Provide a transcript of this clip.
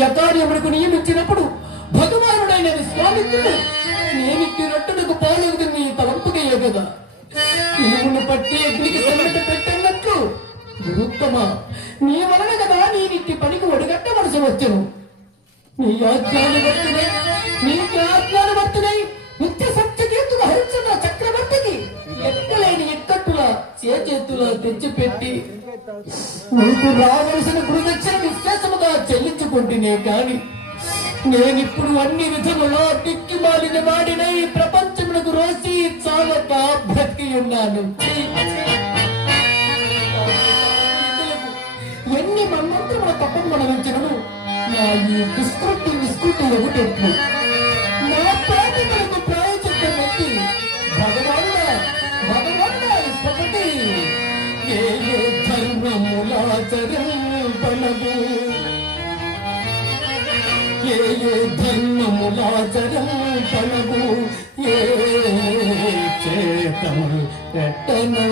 యథార్యములకు నియమించినప్పుడు భగవానుడైన విశ్వామిత్రుడు నేనిట్టి రొట్టెలకు పాలుగుది నీ తలంపుకయ్యే కదా ఇనుమును పట్టి అగ్నికి సంగతి పెట్టినట్లు గురుత్తమ నీ వలన కదా నేనిట్టి పనికి ఒడిగట్టవలసి వచ్చను. నీ ఆజ్ఞానువర్తునై నిత్య సత్యకీర్తులు హరిచంద్ర చక్రవర్తికి ఎక్కలేని ఎక్కట్టులా చేతులా తెచ్చిపెట్టి నీకు రావలసిన గురుదక్షిణ విశ్వాసముగా చెల్లించుకుంటేనే కాని నేనిప్పుడు అన్ని విధములో దిక్కి మాలిన వాడినై ప్రపంచమునకు రోసి చాలక బ్రతికి ఉన్నాను. ఎన్ని మన్మంత్రముల తప్పని మనవించను నా ఈ విస్కృతి ఒకటెట్లు నా ప్రాణములకు ప్రాయచిత్తం ఎత్తి భగవానుడా విశ్వపతి ఏ ధర్మములాచరింపనగు ఏ ధర్మములాచరింపనగు ఏ చేతము పెట్టను